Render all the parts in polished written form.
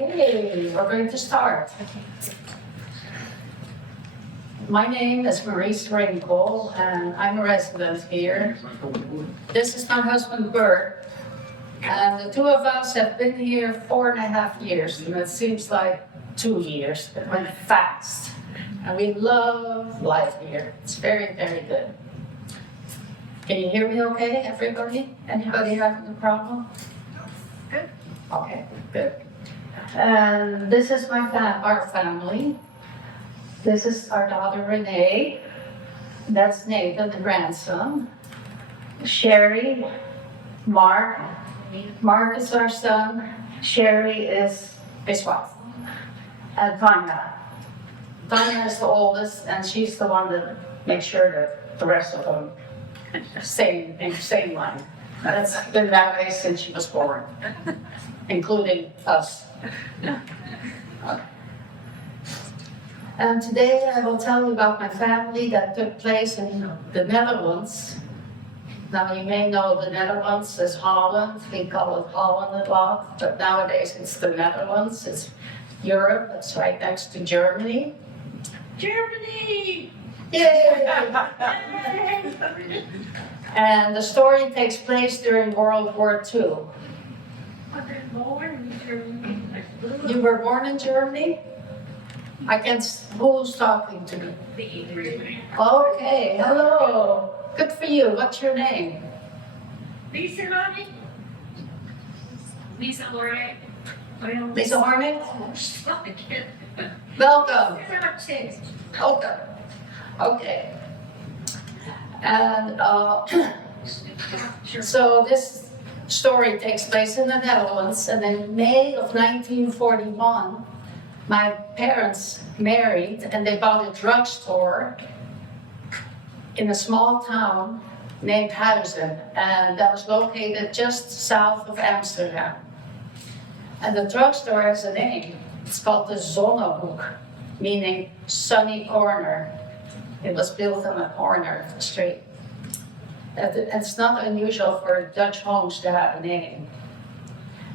Okay, we're going to start. My name is Marie Strinkel, and I'm a resident here. This is my husband, Bert, and the two of us have been here 4.5 years, and it seems like 2 years. It went fast, and we love life here. It's very, very good. Can you hear me okay, everybody? Anybody having a problem? Good. Okay, good. And this is our family. This is our daughter Renee. That's Nathan, the grandson. Sherry, Mark. Mark is our son. Sherry is his wife. And Tanya. Tanya is the oldest, and she's the one that makes sure that the rest of them stay in the same line. That's been that way since she was born, including us. And today I will tell you about my family that took place in the Netherlands. Now you may know the Netherlands as Holland. We call it Holland a lot, but nowadays it's the Netherlands. It's Europe. It's right next to Germany. Germany! Yay! And the story takes place during World War II. You were born in Germany? Who's talking to me? Okay, hello. Good for you. What's your name? Lisa Lonnie? Lisa Lorraine? Lisa Hornick? Stop the kid. Welcome. Okay. And so this story takes place in the Netherlands, and in May of 1941, my parents married and they bought a drugstore in a small town named Huizen, and that was located just south of Amsterdam. And the drugstore has a name. It's called the Zonnehoek, meaning sunny corner. It was built on a corner of the street. It's not unusual for Dutch homes to have a name.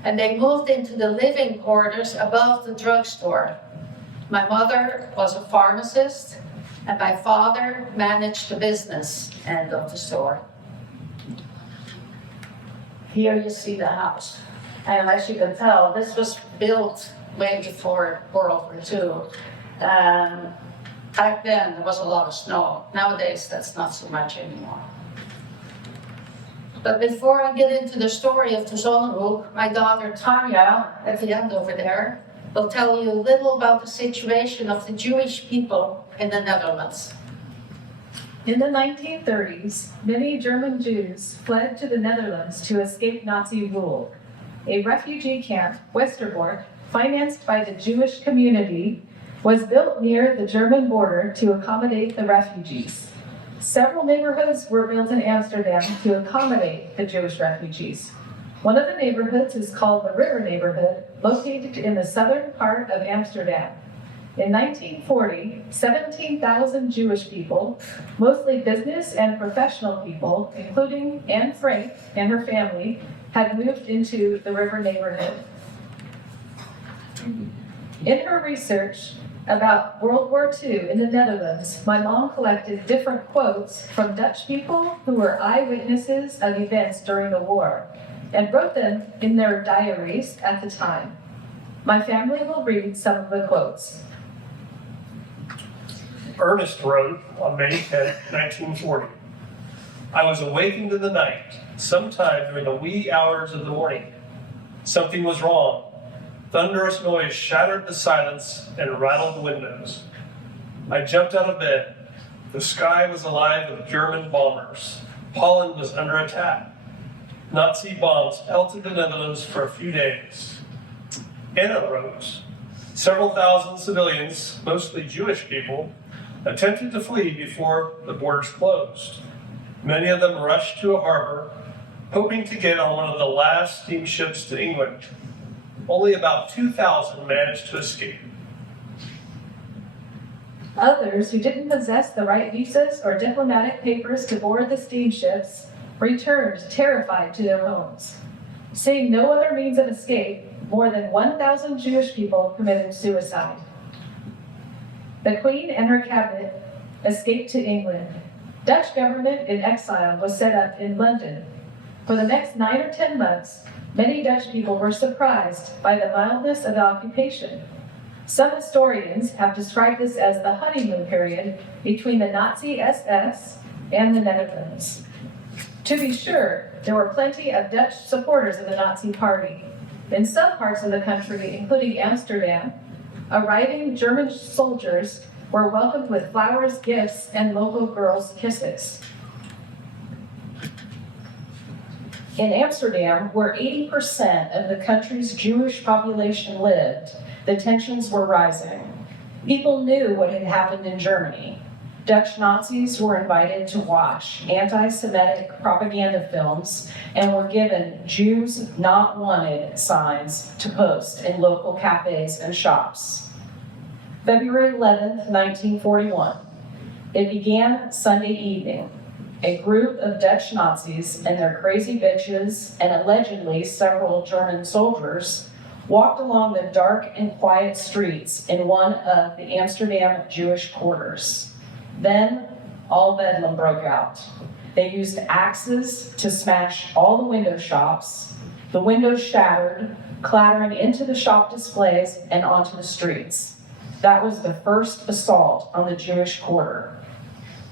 And they moved into the living quarters above the drugstore. My mother was a pharmacist, and my father managed the business end of the store. Here you see the house. And as you can tell, this was built way before World War II. Back then, there was a lot of snow. Nowadays, that's not so much anymore. But before I get into the story of the Zonnehoek, my daughter Tanya, at the end over there, will tell you a little about the situation of the Jewish people in the Netherlands. In the 1930s, many German Jews fled to the Netherlands to escape Nazi rule. A refugee camp, Westerbork, financed by the Jewish community, was built near the German border to accommodate the refugees. Several neighborhoods were built in Amsterdam to accommodate the Jewish refugees. One of the neighborhoods is called the River Neighborhood, located in the southern part of Amsterdam. In 1940, 17,000 Jewish people, mostly business and professional people, including Anne Frank and her family, had moved into the River Neighborhood. In her research about World War II in the Netherlands, my mom collected different quotes from Dutch people who were eyewitnesses of events during the war and wrote them in their diaries at the time. My family will read some of the quotes. Ernest wrote on May 10, 1940, "I was awakened in the night, sometime during the wee hours of the morning. Something was wrong. Thunderous noise shattered the silence and rattled the windows. I jumped out of bed. The sky was alive with German bombers. Holland was under attack. Nazi bombs pelted the Netherlands for a few days." Anna wrote, "Several thousand civilians, mostly Jewish people, attempted to flee before the borders closed. Many of them rushed to a harbor, hoping to get on one of the last steamships to England. Only about 2,000 managed to escape." Others who didn't possess the right visas or diplomatic papers to board the steamships returned terrified to their homes. Seeing no other means of escape, more than 1,000 Jewish people committed suicide. The Queen and her cabinet escaped to England. Dutch government in exile was set up in London. For the next 9 or 10 months, many Dutch people were surprised by the mildness of the occupation. Some historians have described this as the honeymoon period between the Nazi SS and the Netherlands. To be sure, there were plenty of Dutch supporters of the Nazi Party. In some parts of the country, including Amsterdam, arriving German soldiers were welcomed with flowers, gifts, and local girls' kisses. In Amsterdam, where 80% of the country's Jewish population lived, the tensions were rising. People knew what had happened in Germany. Dutch Nazis were invited to watch anti-Semitic propaganda films and were given Jews not wanted signs to post in local cafes and shops. February 11th, 1941. It began Sunday evening. A group of Dutch Nazis and their crazy bitches and allegedly several German soldiers walked along the dark and quiet streets in one of the Amsterdam Jewish quarters. Then, all bedlam broke out. They used axes to smash all the window shops. The windows shattered, clattering into the shop displays and onto the streets. That was the first assault on the Jewish quarter.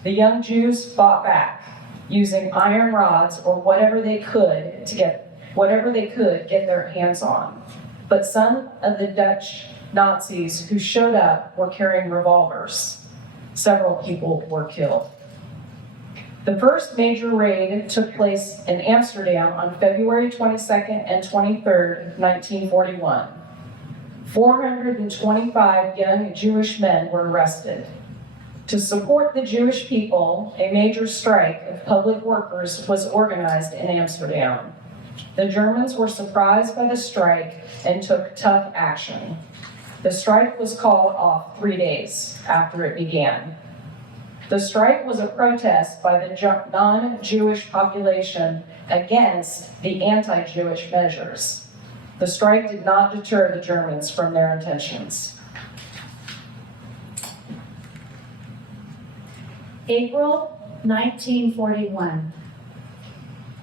The young Jews fought back, using iron rods or whatever they could get their hands on. But some of the Dutch Nazis who showed up were carrying revolvers. Several people were killed. The first major raid took place in Amsterdam on February 22nd and 23rd, 1941. 425 young Jewish men were arrested. To support the Jewish people, a major strike of public workers was organized in Amsterdam. The Germans were surprised by the strike and took tough action. The strike was called off 3 days after it began. The strike was a protest by the non-Jewish population against the anti-Jewish measures. The strike did not deter the Germans from their intentions. April 1941.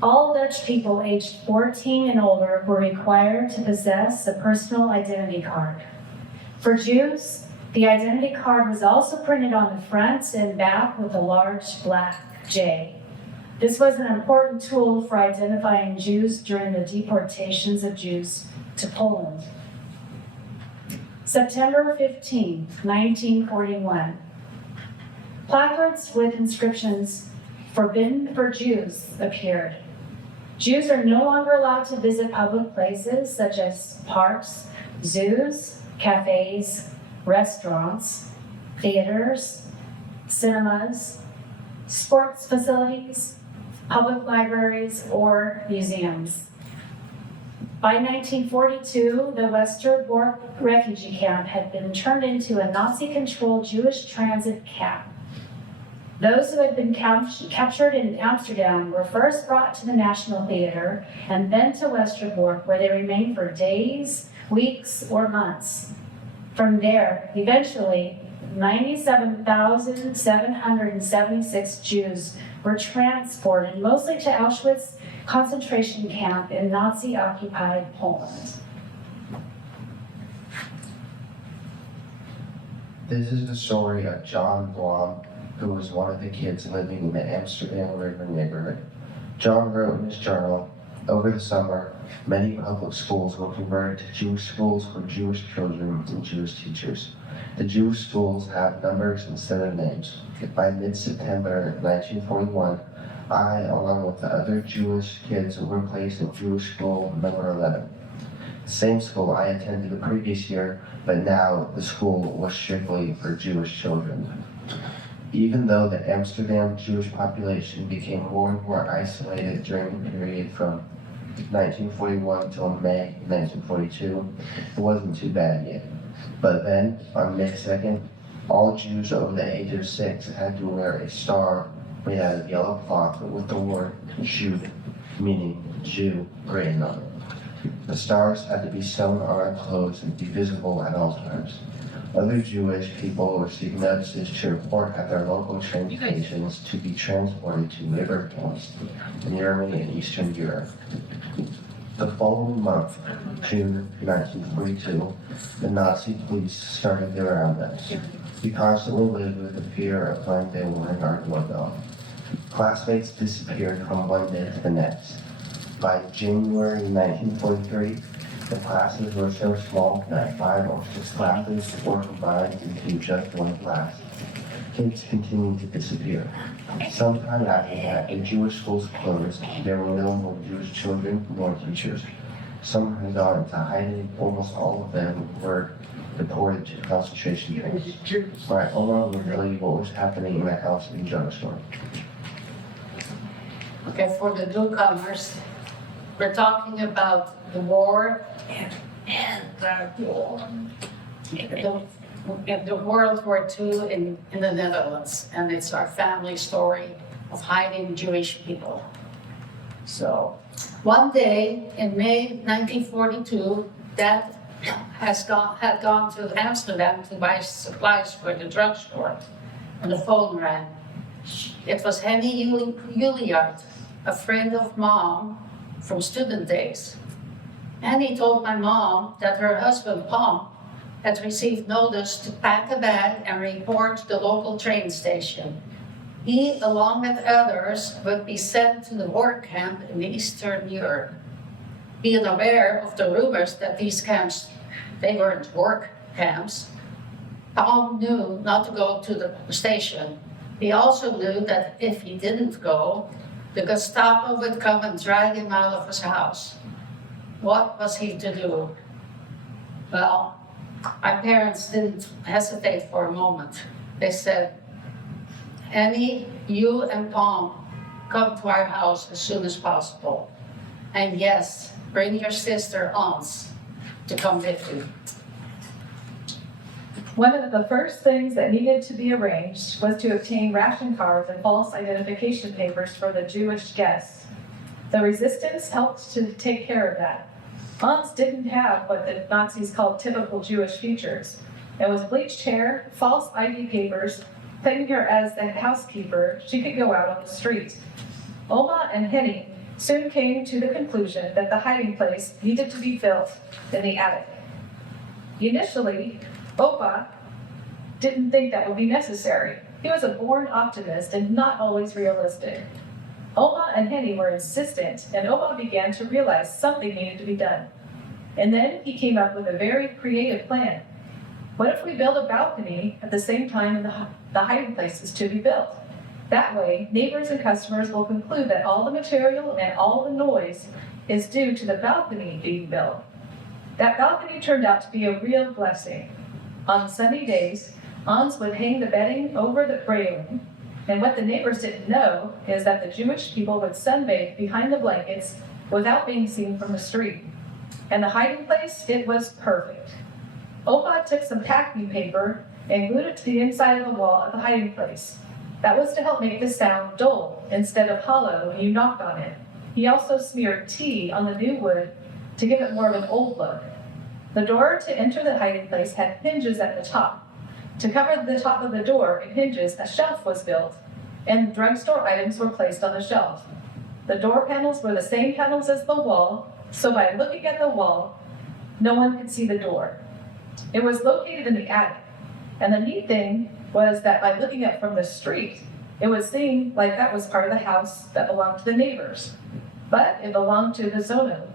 All Dutch people aged 14 and older were required to possess a personal identity card. For Jews, the identity card was also printed on the front and back with a large black J. This was an important tool for identifying Jews during the deportations of Jews to Poland. September 15, 1941. Placards with inscriptions, "Forbidden for Jews," appeared. Jews are no longer allowed to visit public places such as parks, zoos, cafes, restaurants, theaters, cinemas, sports facilities, public libraries, or museums. By 1942, the Westerbork refugee camp had been turned into a Nazi-controlled Jewish transit camp. Those who had been captured in Amsterdam were first brought to the National Theater and then to Westerbork, where they remained for days, weeks, or months. From there, eventually, 97,776 Jews were transported, mostly to Auschwitz concentration camp in Nazi-occupied Poland. This is the story of John Blom, who was one of the kids living in the Amsterdam River neighborhood. John wrote in his journal, "Over the summer, many public schools were converted to Jewish schools for Jewish children and Jewish teachers. The Jewish schools have numbers instead of names. By mid-September 1941, I, along with the other Jewish kids, were placed in Jewish school number 11. The same school I attended the previous year, but now the school was strictly for Jewish children." Even though the Amsterdam Jewish population became more and more isolated during the period from 1941 until May 1942, it wasn't too bad yet. But then, on May 2nd, all Jews over the age of 6 had to wear a star made out of yellow cloth with the word Jew, meaning Jew, written on it. The stars had to be sewn on our clothes and be visible at all times. Other Jewish people received notices to report at their local train stations to be transported to labor camps in Germany and Eastern Europe. The following month, June 1942, the Nazi police started their roundups. We constantly lived with the fear of when they would ring our doorbell. Classmates disappeared from one day to the next. By January 1943, the classes were so small that 5 or 6 classes were combined into just one class. Kids continued to disappear. Sometime after that, the Jewish schools closed. There were no more Jewish children nor teachers. Some had gone into hiding. Almost all of them were deported to concentration camps. My Oma would tell you what was happening in the house in drugstore. Okay, for the newcomers, we're talking about the war and the World War II in the Netherlands, and it's our family story of hiding Jewish people. So, one day in May 1942, Dad had gone to Amsterdam to buy supplies for the drugstore, and the phone rang. It was Henny Juliard, a friend of Mom from student days. Henny told my mom that her husband, Pom, had received notice to pack a bag and report to the local train station. He, along with others, would be sent to the work camp in Eastern Europe. Being aware of the rumors that these camps, they weren't work camps, Pom knew not to go to the station. He also knew that if he didn't go, the Gestapo would come and drag him out of his house. What was he to do? Well, my parents didn't hesitate for a moment. They said, Henny, you and Pom, come to our house as soon as possible. And yes, bring your sister Ans to come with you. One of the first things that needed to be arranged was to obtain ration cards and false identification papers for the Jewish guests. The resistance helped to take care of that. Hans didn't have what the Nazis called typical Jewish features. It was bleached hair, false ID papers, claiming her as the housekeeper, she could go out on the street. Oma and Henny soon came to the conclusion that the hiding place needed to be built in the attic. Initially, Opa didn't think that would be necessary. He was a born optimist and not always realistic. Oma and Henny were insistent, and Opa began to realize something needed to be done. And then he came up with a very creative plan. What if we build a balcony at the same time the hiding place is to be built? That way, neighbors and customers will conclude that all the material and all the noise is due to the balcony being built. That balcony turned out to be a real blessing. On sunny days, Hans would hang the bedding over the railing, and what the neighbors didn't know is that the Jewish people would sunbathe behind the blankets without being seen from the street. And the hiding place, it was perfect. Opa took some packing paper and glued it to the inside of the wall of the hiding place. That was to help make the sound dull instead of hollow when you knocked on it. He also smeared tea on the new wood to give it more of an old look. The door to enter the hiding place had hinges at the top. To cover the top of the door and hinges, a shelf was built, and drugstore items were placed on the shelf. The door panels were the same panels as the wall, so by looking at the wall, no one could see the door. It was located in the attic, and the neat thing was that by looking up from the street, it would seem like that was part of the house that belonged to the neighbors, but it belonged to the Zonnehoek.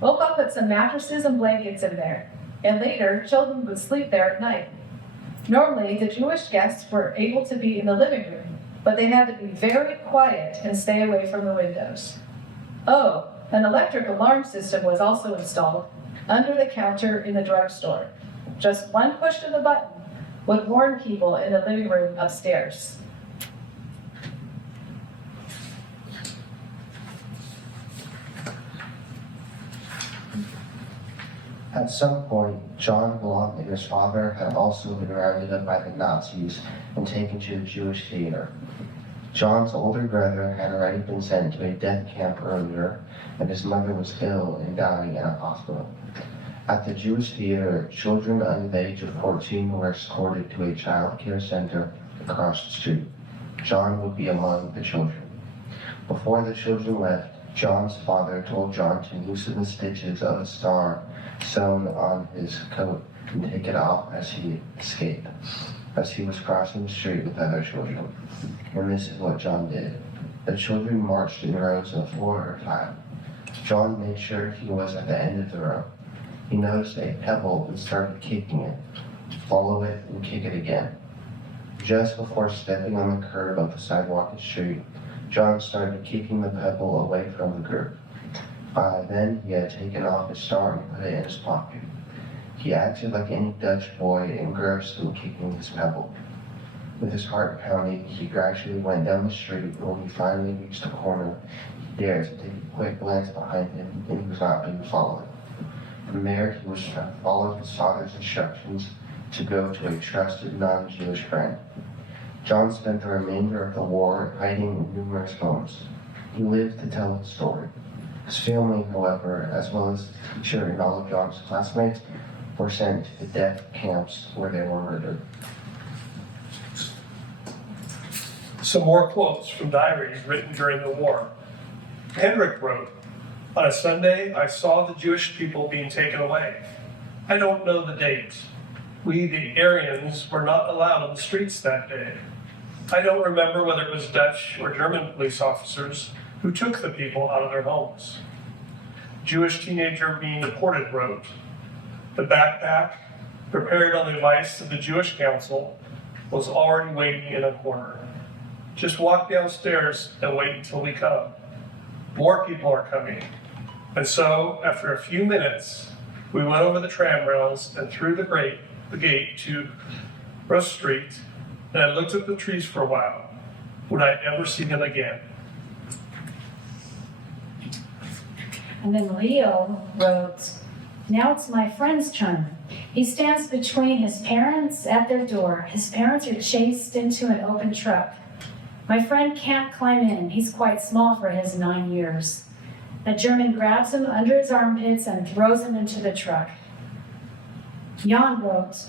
Opa put some mattresses and blankets in there, and later children would sleep there at night. Normally, the Jewish guests were able to be in the living room, but they had to be very quiet and stay away from the windows. Oh, an electric alarm system was also installed under the counter in the drugstore. Just one push of the button would warn people in the living room upstairs. At some point, John Blom and his father had also been rounded up by the Nazis and taken to the Jewish theater. John's older brother had already been sent to a death camp earlier, and his mother was ill and dying in a hospital. At the Jewish theater, children under the age of 14 were escorted to a child care center across the street. John would be among the children. Before the children left, John's father told John to loosen the stitches of a star sewn on his coat and take it off as he escaped, as he was crossing the street with other children. And this is what John did. The children marched in rows of 4 or 5. John made sure he was at the end of the row. He noticed a pebble and started kicking it. Follow it and kick it again. Just before stepping on the curb of the sidewalk and street, John started kicking the pebble away from the group. By then, he had taken off his star and put it in his pocket. He acted like any Dutch boy engrossed in kicking his pebble. With his heart pounding, he gradually went down the street, and when he finally reached the corner, he dared to take a quick glance behind him, and he was not being followed. From there, he was to follow his father's instructions to go to a trusted non-Jewish friend. John spent the remainder of the war hiding in numerous homes. He lived to tell his story. His family, however, as well as the teacher and all of John's classmates, were sent to the death camps where they were murdered. Some more quotes from diaries written during the war. Hendrik wrote, "On a Sunday, I saw the Jewish people being taken away. I don't know the date. We, the Aryans, were not allowed on the streets that day. I don't remember whether it was Dutch or German police officers who took the people out of their homes." Jewish teenager being deported wrote, "The backpack, prepared on the advice of the Jewish Council, was already waiting in a corner. Just walk downstairs and wait until we come. More people are coming." And so, after a few minutes, we went over the tram rails and through the gate to Russ Street, and I looked at the trees for a while. Would I ever see them again? And then Leo wrote, "Now it's my friend's turn. He stands between his parents at their door. His parents are chased into an open truck. My friend can't climb in. He's quite small for his 9 years. A German grabs him under his armpits and throws him into the truck." Jan wrote,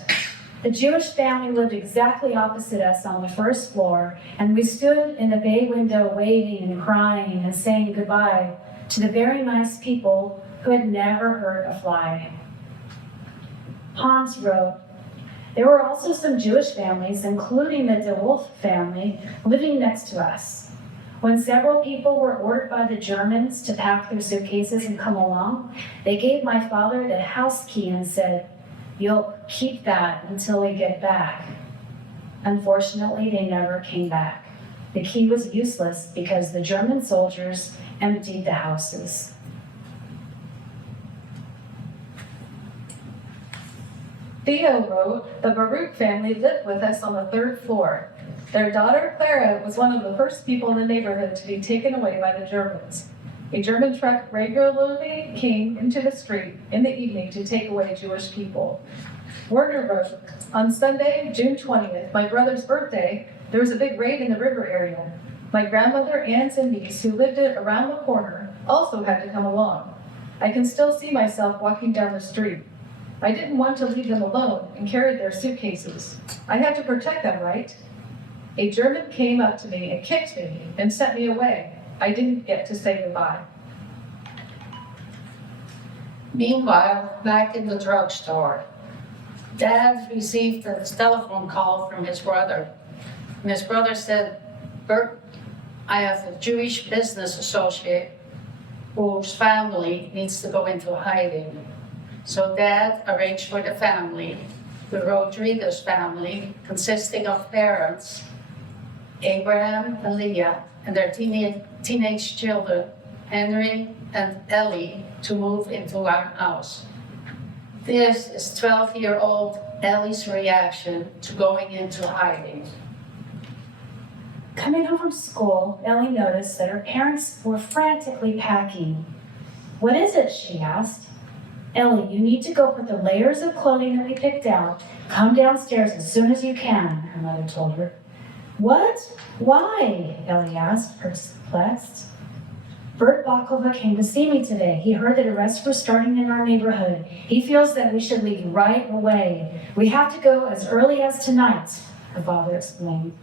"The Jewish family lived exactly opposite us on the first floor, and we stood in the bay window waving and crying and saying goodbye to the very nice people who had never hurt a fly." Hans wrote, "There were also some Jewish families, including the De Wolf family, living next to us. When several people were ordered by the Germans to pack their suitcases and come along, they gave my father the house key and said, 'You'll keep that until we get back.' Unfortunately, they never came back. The key was useless because the German soldiers emptied the houses." Theo wrote, "The Baruch family lived with us on the 3rd floor. Their daughter, Clara, was one of the first people in the neighborhood to be taken away by the Germans. A German truck regularly came into the street in the evening to take away Jewish people." Werner wrote, "On Sunday, June 20th, my brother's birthday, there was a big raid in the river area. My grandmother, aunts, and niece, who lived around the corner, also had to come along. I can still see myself walking down the street. I didn't want to leave them alone and carried their suitcases. I had to protect them, right? A German came up to me and kicked me and sent me away. I didn't get to say goodbye." Meanwhile, back in the drugstore, Dad received a telephone call from his brother. And his brother said, "Bert, I have a Jewish business associate whose family needs to go into hiding." So Dad arranged for the family, the Rodriguez family, consisting of parents, Abraham and Leah, and their teenage children, Henry and Ellie, to move into our house. This is 12-year-old Ellie's reaction to going into hiding. Coming home from school, Ellie noticed that her parents were frantically packing. "What is it?" she asked. "Ellie, you need to go put the layers of clothing that we picked out. Come downstairs as soon as you can," her mother told her. What? Why? Ellie asked, perplexed. Bert Baklava came to see me today. He heard that arrests were starting in our neighborhood. He feels that we should leave right away. We have to go as early as tonight, her father explained.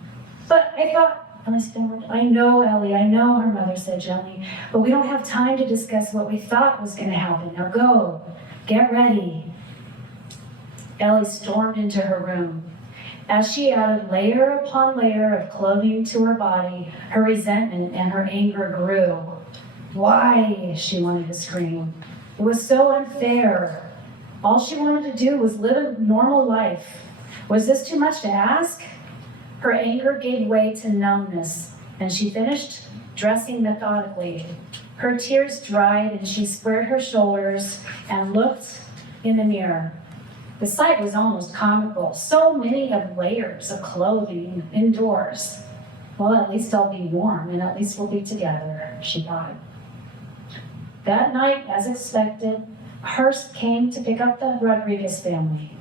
But I thought, Ellie stammered. I know, Ellie, I know, her mother said gently, but we don't have time to discuss what we thought was going to happen. Now go, get ready. Ellie stormed into her room. As she added layer upon layer of clothing to her body, her resentment and her anger grew. Why? She wanted to scream. It was so unfair. All she wanted to do was live a normal life. Was this too much to ask? Her anger gave way to numbness, and she finished dressing methodically. Her tears dried, and she squared her shoulders and looked in the mirror. The sight was almost comical. So many of layers of clothing indoors. Well, at least I'll be warm, and at least we'll be together, she thought. That night, as expected, Hearst came to pick up the Rodriguez family.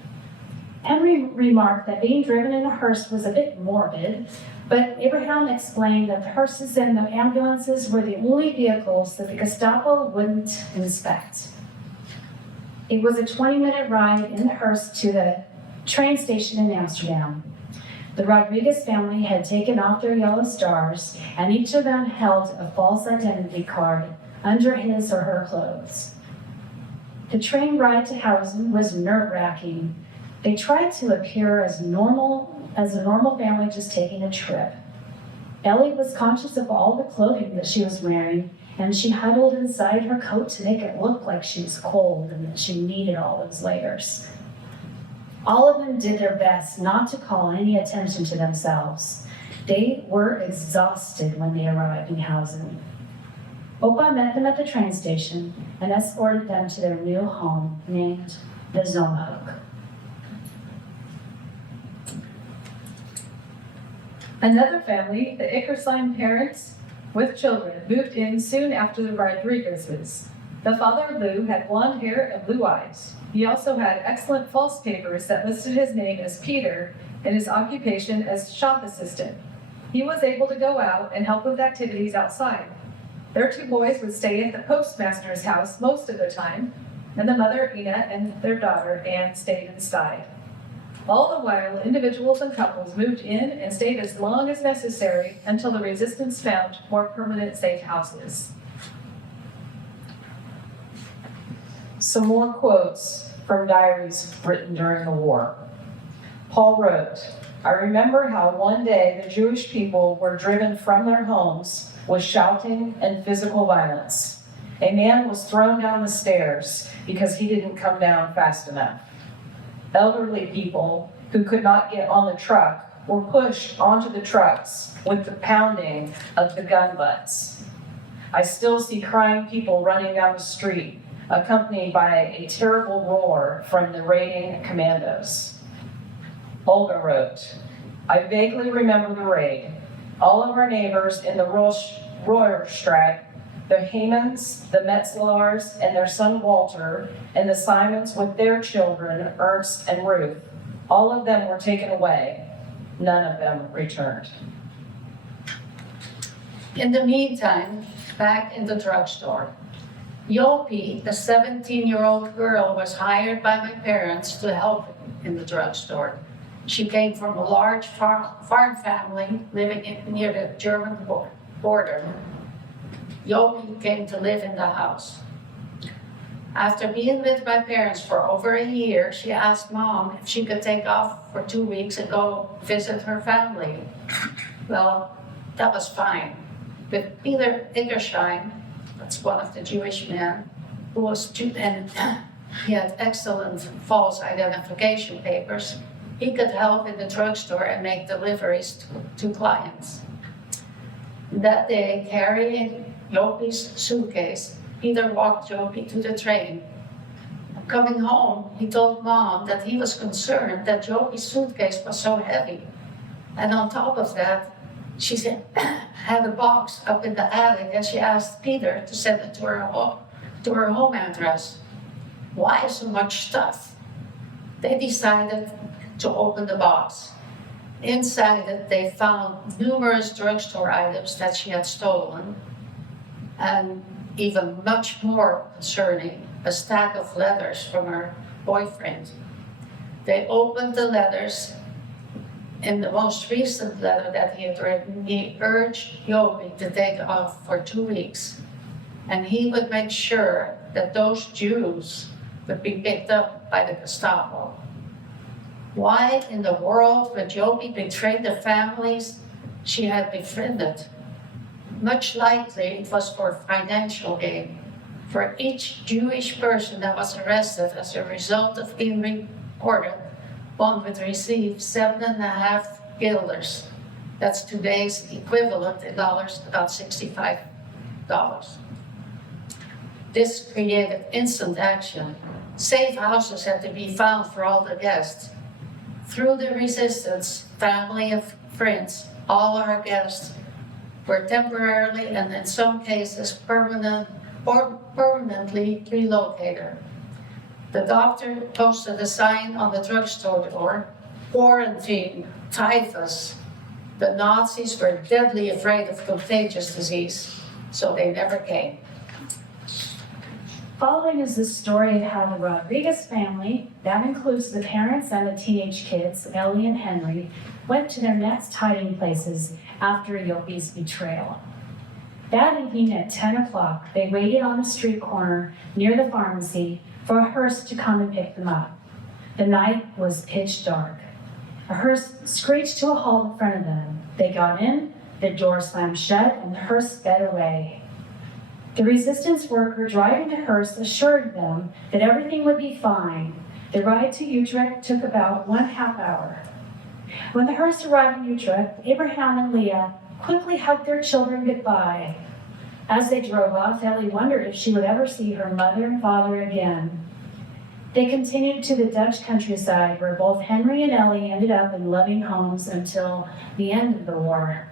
Henry remarked that being driven in a hearse was a bit morbid, but Abraham explained that the hearses and the ambulances were the only vehicles that the Gestapo wouldn't inspect. It was a 20-minute ride in the hearse to the train station in Amsterdam. The Rodriguez family had taken off their yellow stars, and each of them held a false identity card under his or her clothes. The train ride to Huizen was nerve-wracking. They tried to appear as a normal family just taking a trip. Ellie was conscious of all the clothing that she was wearing, and she huddled inside her coat to make it look like she was cold and that she needed all those layers. All of them did their best not to call any attention to themselves. They were exhausted when they arrived in Huizen. Opa met them at the train station and escorted them to their new home named the Zonnehoek. Another family, the Ickersheim parents with children, moved in soon after the Rodriguezes. The father, Lou, had blonde hair and blue eyes. He also had excellent false papers that listed his name as Peter and his occupation as shop assistant. He was able to go out and help with activities outside. Their two boys would stay at the postmaster's house most of the time, and the mother, Ina, and their daughter, Anne, stayed inside. All the while, individuals and couples moved in and stayed as long as necessary until the resistance found more permanent safe houses. Some more quotes from diaries written during the war. Paul wrote, I remember how one day the Jewish people were driven from their homes with shouting and physical violence. A man was thrown down the stairs because he didn't come down fast enough. Elderly people who could not get on the truck were pushed onto the trucks with the pounding of the gun butts. I still see crying people running down the street, accompanied by a terrible roar from the raiding commandos. Olga wrote, I vaguely remember the raid. All of our neighbors in the Roerstraat, the Heymans, the Metzlars, and their son Walter, and the Simons with their children, Ernst and Ruth, all of them were taken away. None of them returned. In the meantime, back in the drugstore, Jopie, the 17-year-old girl, was hired by my parents to help in the drugstore. She came from a large farm family living near the German border. Jopie came to live in the house. After being with my parents for over a year, she asked Mom if she could take off for 2 weeks and go visit her family. Well, that was fine. But Peter Ickersheim, that's one of the Jewish men, who was and he had excellent false identification papers. He could help in the drugstore and make deliveries to clients. That day, carrying Jopie's suitcase, Peter walked Jopie to the train. Coming home, he told Mom that he was concerned that Jopie's suitcase was so heavy. And on top of that, she had a box up in the attic and she asked Peter to send it to her home address. Why so much stuff? They decided to open the box. inside it, they found numerous drugstore items that she had stolen, and even much more concerning, a stack of letters from her boyfriend. They opened the letters. In the most recent letter that he had written, he urged Jobi to take off for 2 weeks, and he would make sure that those Jews would be picked up by the Gestapo. Why in the world would Jobi betray the families she had befriended? Much likely it was for financial gain. For each Jewish person that was arrested as a result of being reported, one would receive 7.5 guilders. That's today's equivalent in dollars, about $65. This created instant action. Safe houses had to be found for all the guests. Through the resistance, family and friends, all our guests were temporarily and in some cases permanently relocated. The doctor posted a sign on the drugstore door, quarantine, typhus. The Nazis were deadly afraid of contagious disease, so they never came. Following is the story of how the Rodriguez family, that includes the parents and the teenage kids, Ellie and Henry, went to their next hiding places after Jobi's betrayal. That evening at 10 o'clock, they waited on a street corner near the pharmacy for a hearse to come and pick them up. The night was pitch dark. A hearse screeched to a halt in front of them. They got in, the door slammed shut, and the hearse sped away. The resistance worker driving the hearse assured them that everything would be fine. The ride to Utrecht took about 1/2 hour. When the hearse arrived in Utrecht, Abraham and Leah quickly hugged their children goodbye. As they drove off, Ellie wondered if she would ever see her mother and father again. They continued to the Dutch countryside, where both Henry and Ellie ended up in loving homes until the end of the war.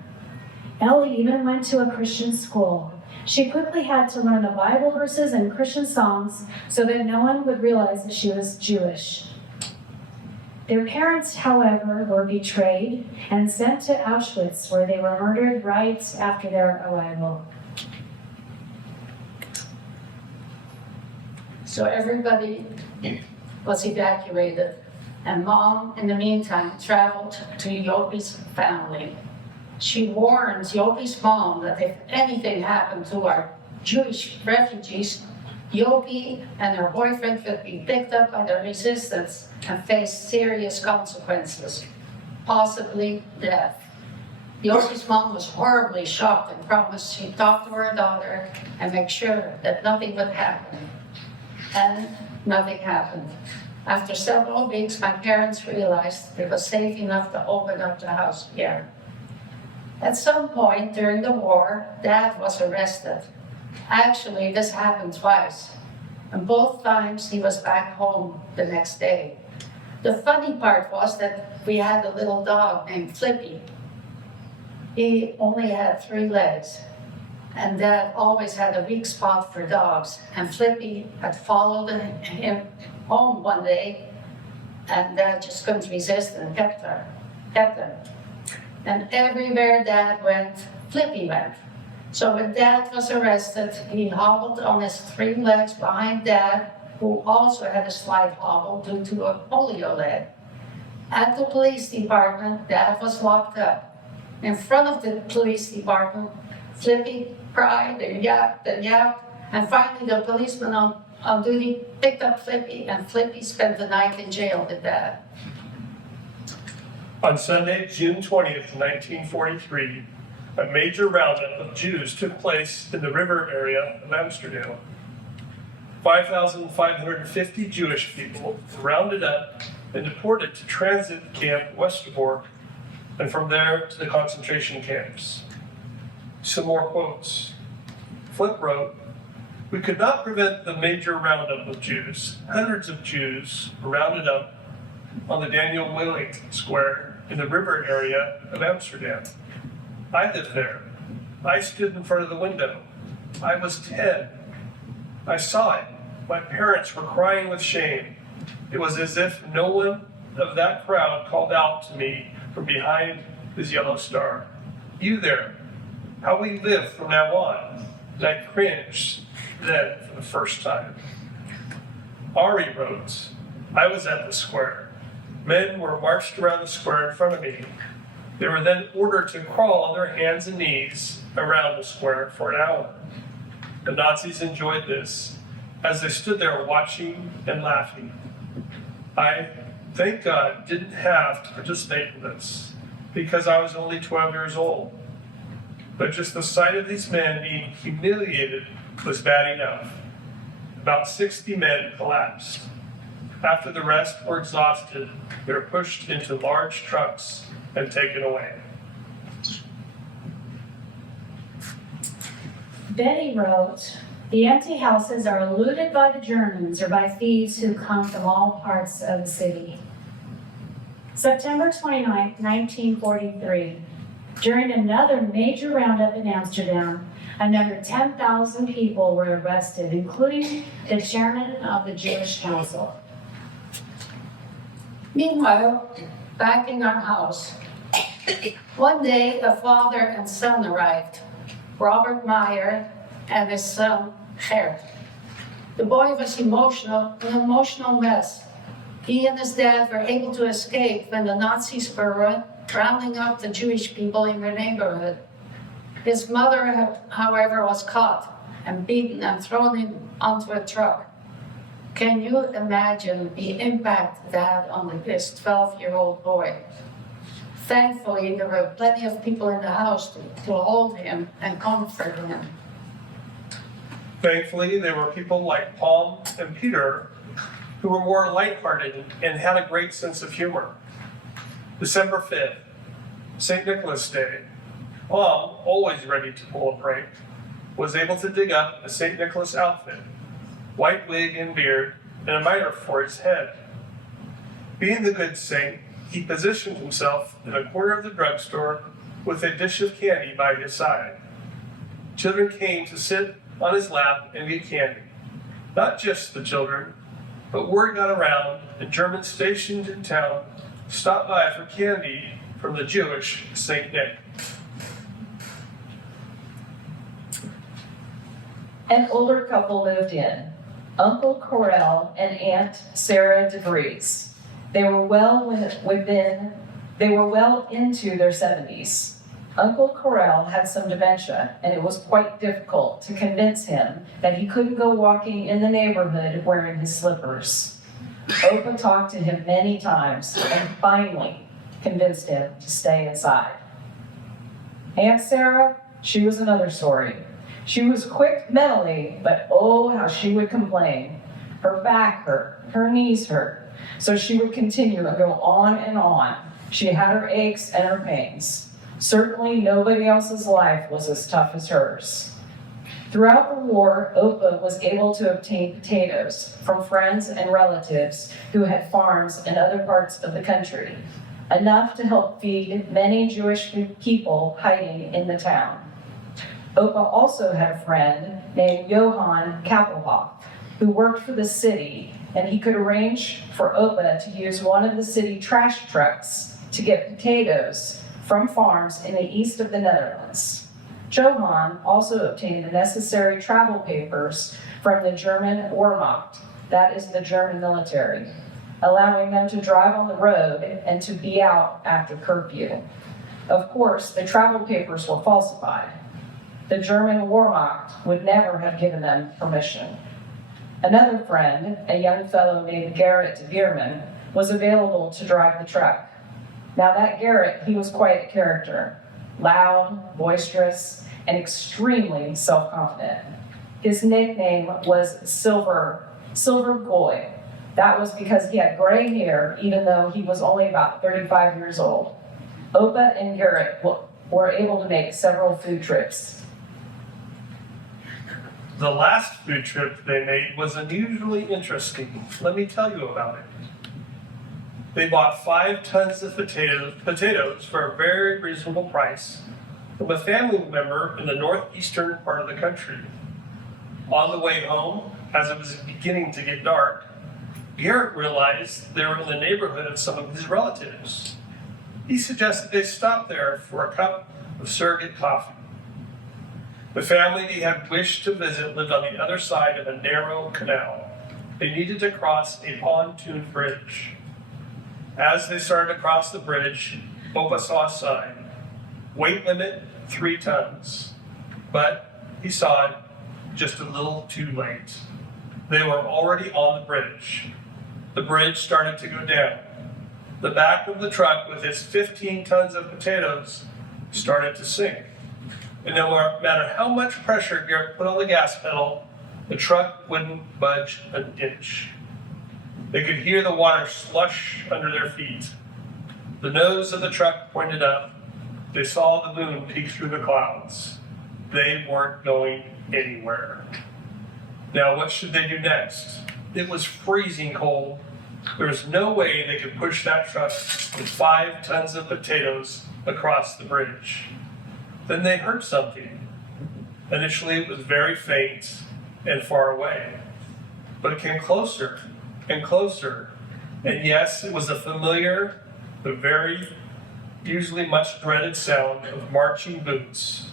Ellie even went to a Christian school. She quickly had to learn the Bible verses and Christian songs so that no one would realize that she was Jewish. Their parents, however, were betrayed and sent to Auschwitz, where they were murdered right after their arrival. So everybody was evacuated, and Mom, in the meantime, traveled to Jobi's family. She warned Jobi's mom that if anything happened to our Jewish refugees, Jobi and her boyfriend would be picked up by the resistance and face serious consequences, possibly death. Jobi's mom was horribly shocked and promised she'd talk to her daughter and make sure that nothing would happen. And nothing happened. After several weeks, my parents realized it was safe enough to open up the house again. At some point during the war, Dad was arrested. Actually, this happened twice, and both times he was back home the next day. The funny part was that we had a little dog named Flippy. He only had 3 legs, and Dad always had a weak spot for dogs, and Flippy had followed him home one day, and Dad just couldn't resist and kept him. And everywhere Dad went, Flippy went. So when Dad was arrested, he hobbled on his 3 legs behind Dad, who also had a slight hobble due to a polio leg. At the police department, Dad was locked up. In front of the police department, Flippy cried and yapped, and finally the policeman on duty picked up Flippy, and Flippy spent the night in jail with Dad. On Sunday, June 20th, 1943, a major roundup of Jews took place in the river area of Amsterdam. 5,550 Jewish people were rounded up and deported to transit camp Westerbork, and from there to the concentration camps. Some more quotes. Flip wrote, "We could not prevent the major roundup of Jews. Hundreds of Jews were rounded up on the Daniel Wellington Square in the river area of Amsterdam. I lived there. I stood in front of the window. I was 10. I saw it. My parents were crying with shame. It was as if no one of that crowd called out to me from behind his yellow star. You there, how we live from now on. And I cringed then for the first time. Ari wrote, I was at the square. Men were marched around the square in front of me. They were then ordered to crawl on their hands and knees around the square for an hour. The Nazis enjoyed this as they stood there watching and laughing. I, thank God, didn't have to participate in this because I was only 12 years old. But just the sight of these men being humiliated was bad enough. About 60 men collapsed. After the rest were exhausted, they were pushed into large trucks and taken away. Betty wrote, the empty houses are looted by the Germans or by thieves who come from all parts of the city. September 29, 1943, during another major roundup in Amsterdam, another 10,000 people were arrested, including the chairman of the Jewish Council. Meanwhile, back in our house, one day a father and son arrived, Robert Meyer and his son Gert. The boy was an emotional mess. He and his dad were able to escape when the Nazis were rounding up the Jewish people in their neighborhood. His mother, however, was caught and beaten and thrown onto a truck. Can you imagine the impact that had on this 12-year-old boy? Thankfully, there were plenty of people in the house to hold him and comfort him. Thankfully, there were people like Paul and Peter who were more lighthearted and had a great sense of humor. December 5th, St. Nicholas Day. Paul, always ready to pull a prank, was able to dig up a St. Nicholas outfit, white wig and beard, and a mitre for his head. Being the good saint, he positioned himself in a corner of the drugstore with a dish of candy by his side. Children came to sit on his lap and get candy. Not just the children, but word got around and Germans stationed in town stopped by for candy from the Jewish Saint Nick. An older couple moved in, Uncle Corell and Aunt Sarah DeVries. They were well into their 70s. Uncle Corell had some dementia, and it was quite difficult to convince him that he couldn't go walking in the neighborhood wearing his slippers. Opa talked to him many times and finally convinced him to stay inside. Aunt Sarah, she was another story. She was quick mentally, but oh, how she would complain. Her back hurt, her knees hurt, so she would continue to go on and on. She had her aches and her pains. Certainly nobody else's life was as tough as hers. Throughout the war, Opa was able to obtain potatoes from friends and relatives who had farms in other parts of the country, enough to help feed many Jewish people hiding in the town. Opa also had a friend named Johann Kappelhoff, who worked for the city, and he could arrange for Opa to use one of the city trash trucks to get potatoes from farms in the east of the Netherlands. Johann also obtained the necessary travel papers from the German Wehrmacht, that is the German military, allowing them to drive on the road and to be out after curfew. Of course, the travel papers were falsified. The German Wehrmacht would never have given them permission. Another friend, a young fellow named Gerrit de Veerman, was available to drive the truck. Now that Gerrit, he was quite a character, loud, boisterous, and extremely self-confident. His nickname was Silver Goy. That was because he had gray hair, even though he was only about 35 years old. Opa and Gerrit were able to make several food trips. The last food trip they made was unusually interesting. Let me tell you about it. They bought 5 tons of potatoes for a very reasonable price from a family member in the northeastern part of the country. On the way home, as it was beginning to get dark, Garrett realized they were in the neighborhood of some of his relatives. He suggested they stop there for a cup of surrogate coffee. The family he had wished to visit lived on the other side of a narrow canal. They needed to cross a pontoon bridge. As they started to cross the bridge, Opa saw a sign, weight limit 3 tons. But he saw it just a little too late. They were already on the bridge. The bridge started to go down. The back of the truck with its 15 tons of potatoes started to sink. And no matter how much pressure Garrett put on the gas pedal, the truck wouldn't budge an inch. They could hear the water slush under their feet. The nose of the truck pointed up. They saw the moon peek through the clouds. They weren't going anywhere. Now, what should they do next? It was freezing cold. There was no way they could push that truck with 5 tons of potatoes across the bridge. Then they heard something. Initially, it was very faint and far away, but it came closer and closer. And yes, it was a familiar, but very usually much dreaded sound of marching boots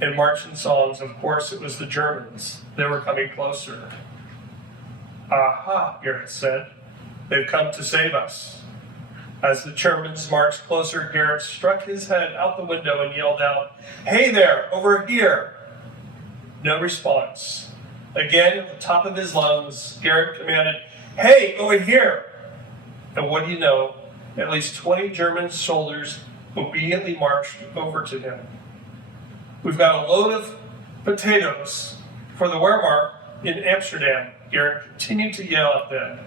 and marching songs. Of course, it was the Germans. They were coming closer. Aha, Garrett said. They've come to save us. As the Germans marched closer, Garrett struck his head out the window and yelled out, "Hey there, over here!" No response. Again, at the top of his lungs, Garrett commanded, "Hey, over here!" And what do you know? At least 20 German soldiers obediently marched over to him. "We've got a load of potatoes for the Wehrmacht in Amsterdam," Garrett continued to yell at them.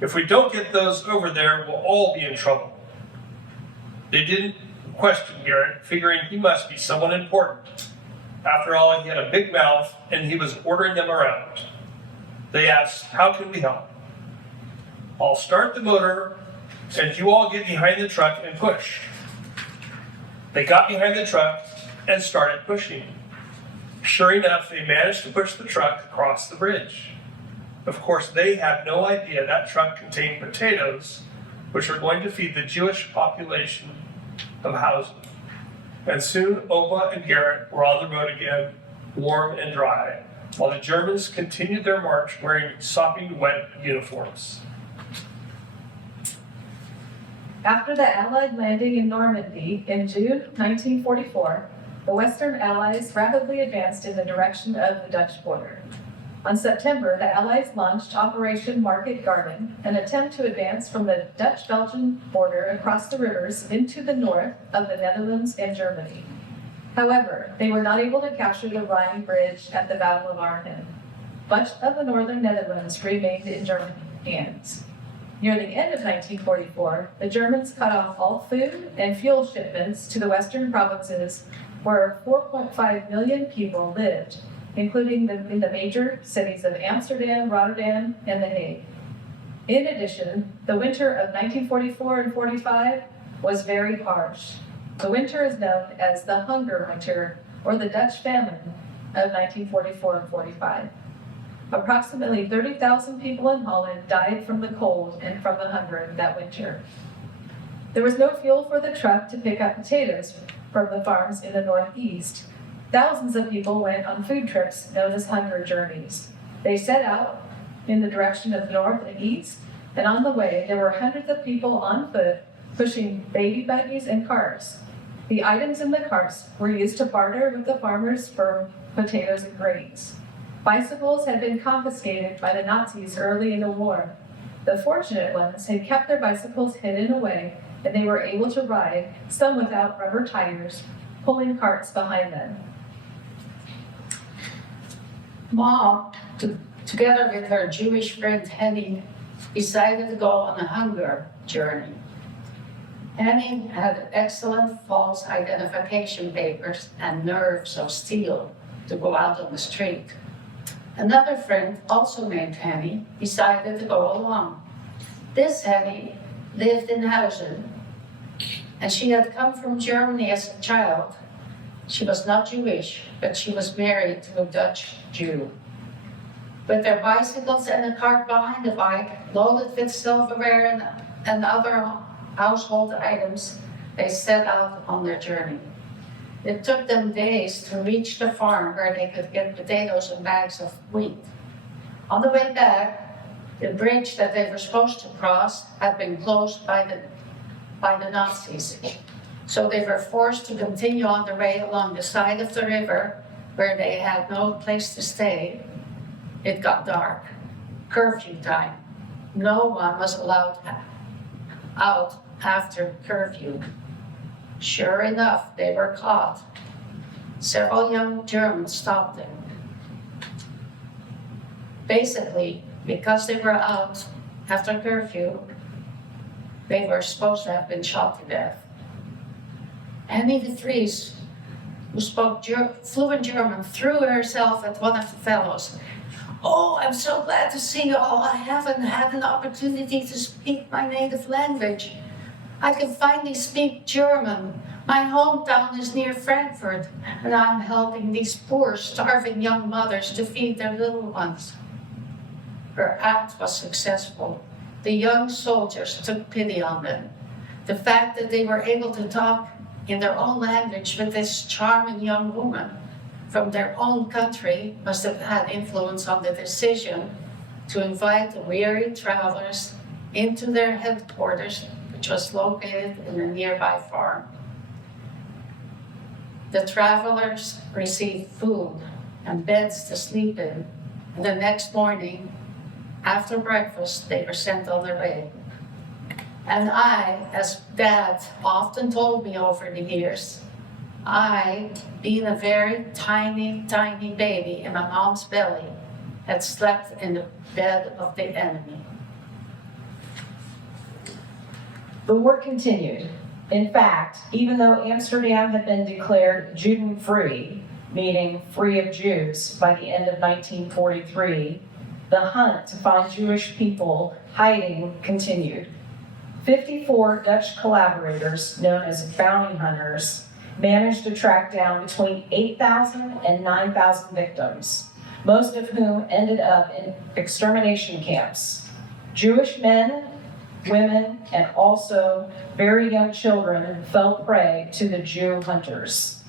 "If we don't get those over there, we'll all be in trouble." They didn't question Garrett, figuring he must be someone important. After all, he had a big mouth and he was ordering them around. They asked, "How can we help?" "I'll start the motor and you all get behind the truck and push." They got behind the truck and started pushing. Sure enough, they managed to push the truck across the bridge. Of course, they had no idea that truck contained potatoes, which were going to feed the Jewish population of Huizen. And soon, Opa and Garrett were on the road again, warm and dry, while the Germans continued their march wearing sopping wet uniforms. After the Allied landing in Normandy in June 1944, the Western Allies rapidly advanced in the direction of the Dutch border. On September, the Allies launched Operation Market Garden, an attempt to advance from the Dutch-Belgian border across the rivers into the north of the Netherlands and Germany. However, they were not able to capture the Rhine Bridge at the Battle of Arnhem. Much of the northern Netherlands remained in German hands. Near the end of 1944, the Germans cut off all food and fuel shipments to the western provinces where 4.5 million people lived, including in the major cities of Amsterdam, Rotterdam, and The Hague. In addition, the winter of 1944 and 45 was very harsh. The winter is known as the Hunger Winter, or the Dutch Famine of 1944 and 45. Approximately 30,000 people in Holland died from the cold and from the hunger that winter. There was no fuel for the truck to pick up potatoes from the farms in the Northeast. Thousands of people went on food trips known as hunger journeys. They set out in the direction of north and east, and on the way there were hundreds of people on foot pushing baby buggies and carts. The items in the carts were used to barter with the farmers for potatoes and grains. Bicycles had been confiscated by the Nazis early in the war. The fortunate ones had kept their bicycles hidden away, and they were able to ride, some without rubber tires, pulling carts behind them. Mom, together with her Jewish friend Henny, decided to go on a hunger journey. Henny had excellent false identification papers and nerves of steel to go out on the street. Another friend, also named Henny, decided to go along. This Henny lived in Huizen, and she had come from Germany as a child. She was not Jewish, but she was married to a Dutch Jew. With their bicycles and a cart behind the bike, loaded with silverware and other household items, they set out on their journey. It took them days to reach the farm where they could get potatoes and bags of wheat. On the way back, the bridge that they were supposed to cross had been closed by the Nazis. So they were forced to continue on their way along the side of the river where they had no place to stay. It got dark, curfew time. No one was allowed out after curfew. Sure enough, they were caught. Several young Germans stopped them. Basically, because they were out after curfew, they were supposed to have been shot to death. Annie de Vries, who spoke fluent German, threw herself at one of the fellows. "Oh, I'm so glad to see you all. I haven't had an opportunity to speak my native language. I can finally speak German. My hometown is near Frankfurt, and I'm helping these poor, starving young mothers to feed their little ones." Her act was successful. The young soldiers took pity on them. The fact that they were able to talk in their own language with this charming young woman from their own country must have had influence on the decision to invite the weary travelers into their headquarters, which was located in a nearby farm. The travelers received food and beds to sleep in, and the next morning, after breakfast, they were sent on their way. And I, as Dad often told me over the years, I, being a very tiny, tiny baby in my mom's belly, had slept in the bed of the enemy. The war continued. In fact, even though Amsterdam had been declared Juden-free, meaning free of Jews, by the end of 1943, the hunt to find Jewish people hiding continued. 54 Dutch collaborators, known as bounty hunters, managed to track down between 8,000 and 9,000 victims, most of whom ended up in extermination camps. Jewish men, women, and also very young children fell prey to the Jew hunters.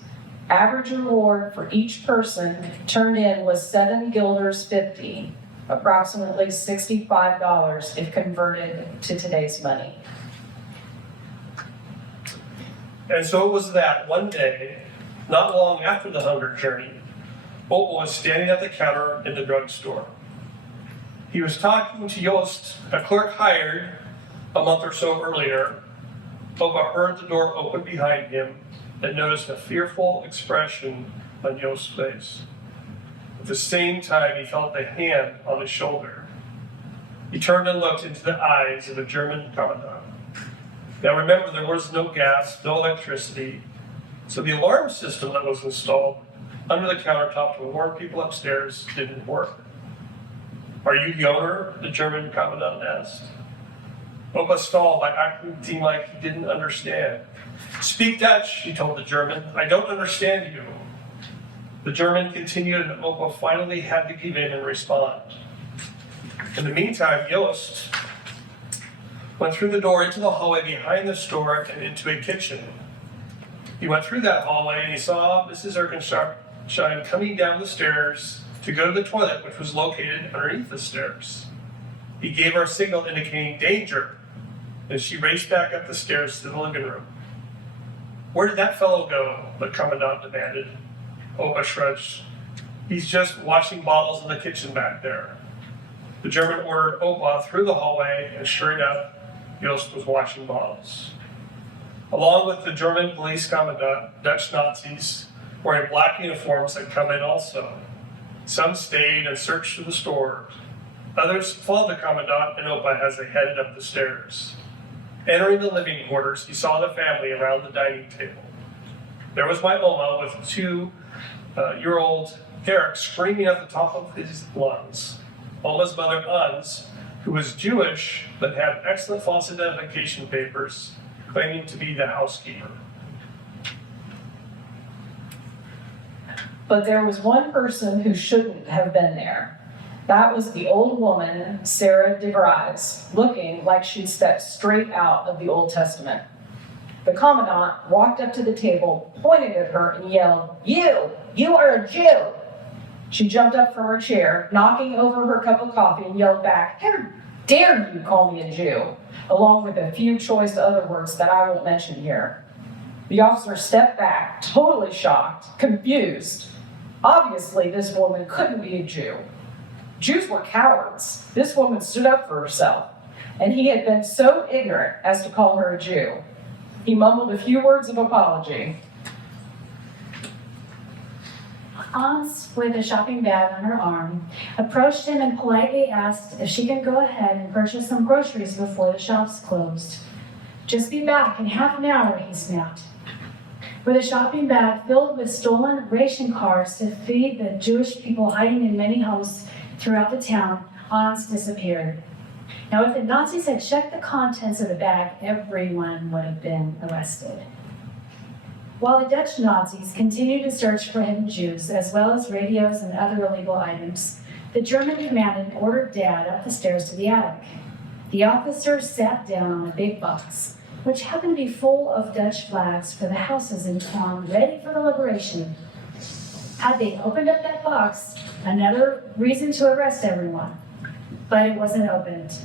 Average reward for each person turned in was 7 guilders 50, approximately $65 if converted to today's money. And so it was that one day, not long after the hunger journey, Opel was standing at the counter in the drugstore. He was talking to Joost, a clerk hired a month or so earlier. Opa heard the door open behind him and noticed a fearful expression on Joost's face. At the same time, he felt a hand on his shoulder. He turned and looked into the eyes of a German commandant. Now remember, there was no gas, no electricity, so the alarm system that was installed under the countertop to warn people upstairs didn't work. "Are you the owner?" the German commandant asked. Opa stalled by acting like he didn't understand. "Speak Dutch," he told the German. "I don't understand you." The German continued, and Opa finally had to give in and respond. In the meantime, Joost went through the door into the hallway behind the store and into a kitchen. He went through that hallway and he saw Mrs. Erkenstein coming down the stairs to go to the toilet, which was located underneath the stairs. He gave her a signal indicating danger, and she raced back up the stairs to the living room. "Where did that fellow go?" the commandant demanded. Opa shrugged. "He's just washing bottles in the kitchen back there." The German ordered Opa through the hallway, and sure enough, Joost was washing bottles. Along with the German police commandant, Dutch Nazis wearing black uniforms had come in also. Some stayed and searched through the store. Others followed the commandant and Opa as they headed up the stairs. Entering the living quarters, he saw the family around the dining table. There was my Oma with 2-year-old Eric screaming at the top of his lungs. Oma's mother, Hans, who was Jewish but had excellent false identification papers, claiming to be the housekeeper. But there was one person who shouldn't have been there. That was the old woman, Sarah de Vries, looking like she'd stepped straight out of the Old Testament. The commandant walked up to the table, pointed at her, and yelled, You are a Jew! She jumped up from her chair, knocking over her cup of coffee, and yelled back, How dare you call me a Jew? Along with a few choice other words that I won't mention here. The officer stepped back, totally shocked, confused. Obviously, this woman couldn't be a Jew. Jews were cowards. This woman stood up for herself, and he had been so ignorant as to call her a Jew. He mumbled a few words of apology. Hans, with a shopping bag on her arm, approached him and politely asked if she could go ahead and purchase some groceries before the shops closed. Just be back in half an hour, he snapped. With a shopping bag filled with stolen ration cards to feed the Jewish people hiding in many homes throughout the town, Hans disappeared. Now, if the Nazis had checked the contents of the bag, everyone would have been arrested. While the Dutch Nazis continued to search for hidden Jews, as well as radios and other illegal items, the German commandant ordered Dad up the stairs to the attic. The officer sat down on a big box, which happened to be full of Dutch flags for the houses in town ready for the liberation. Had they opened up that box, another reason to arrest everyone. But it wasn't opened.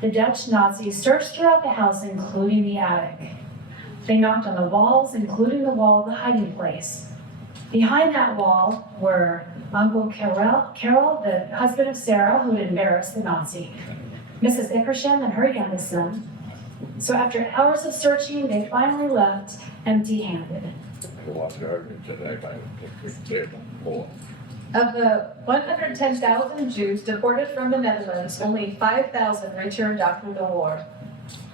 The Dutch Nazis searched throughout the house, including the attic. They knocked on the walls, including the wall of the hiding place. Behind that wall were Uncle Carol, the husband of Sarah, who had embarrassed the Nazi, Mrs. Ickersham and her youngest son. So after hours of searching, they finally left empty-handed. Of the 110,000 Jews deported from the Netherlands, only 5,000 returned after the war.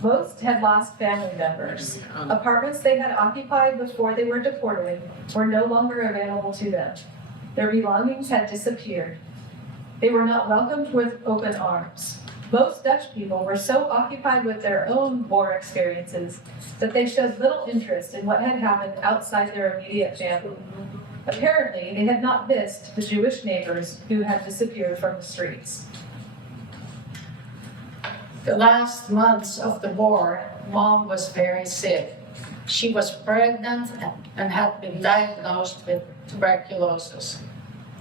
Most had lost family members. Apartments they had occupied before they were deported were no longer available to them. Their belongings had disappeared. They were not welcomed with open arms. Most Dutch people were so occupied with their own war experiences that they showed little interest in what had happened outside their immediate family. Apparently, they had not missed the Jewish neighbors who had disappeared from the streets. The last months of the war, Mom was very sick. She was pregnant and had been diagnosed with tuberculosis.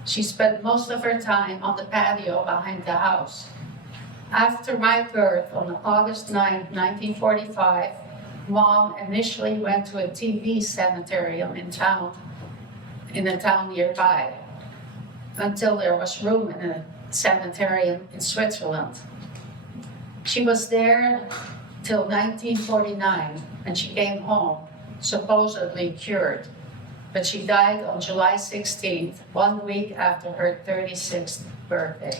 She spent most of her time on the patio behind the house. After my birth on August 9, 1945, Mom initially went to a TB sanitarium in a town nearby, until there was room in a sanitarium in Switzerland. She was there till 1949, and she came home, supposedly cured. But she died on July 16th, 1 week after her 36th birthday.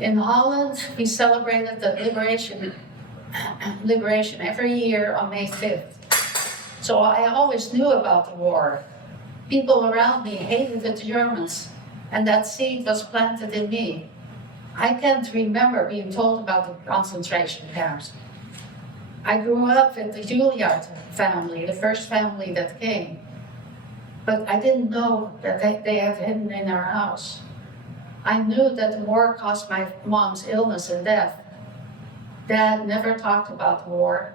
In Holland, we celebrated the liberation every year on May 5th. So I always knew about the war. People around me hated the Germans, and that seed was planted in me. I can't remember being told about the concentration camps. I grew up with the Juilliard family, the first family that came. But I didn't know that they had hidden in our house. I knew that the war caused my mom's illness and death. Dad never talked about the war,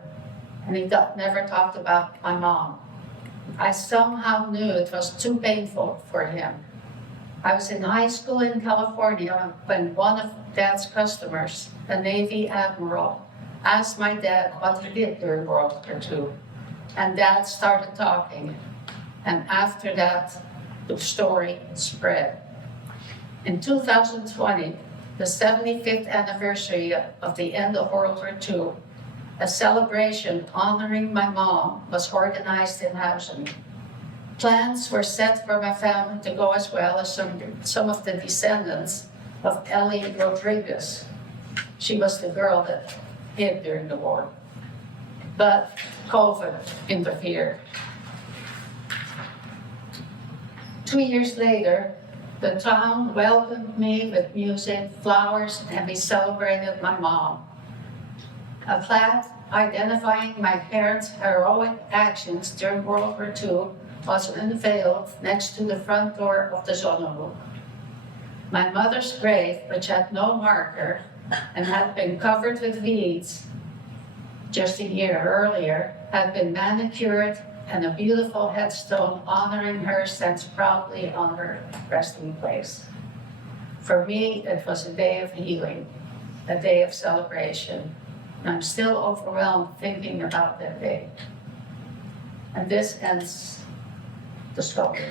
and he never talked about my mom. I somehow knew it was too painful for him. I was in high school in California when one of Dad's customers, a Navy admiral, asked my dad what he did during World War II. And Dad started talking. And after that, the story spread. In 2020, the 75th anniversary of the end of World War II, a celebration honoring my mom was organized in Huizen. Plans were set for my family to go, as well as some of the descendants of Ellie Rodriguez. She was the girl that hid during the war. But COVID interfered. 2 years later, the town welcomed me with music, flowers, and we celebrated my mom. A plaque identifying my parents' heroic actions during World War II was unveiled next to the front door of the Zonnehoek. My mother's grave, which had no marker and had been covered with weeds, just a year earlier, had been manicured and a beautiful headstone honoring her stands proudly on her resting place. For me, it was a day of healing, a day of celebration. And I'm still overwhelmed thinking about that day. And this ends the story.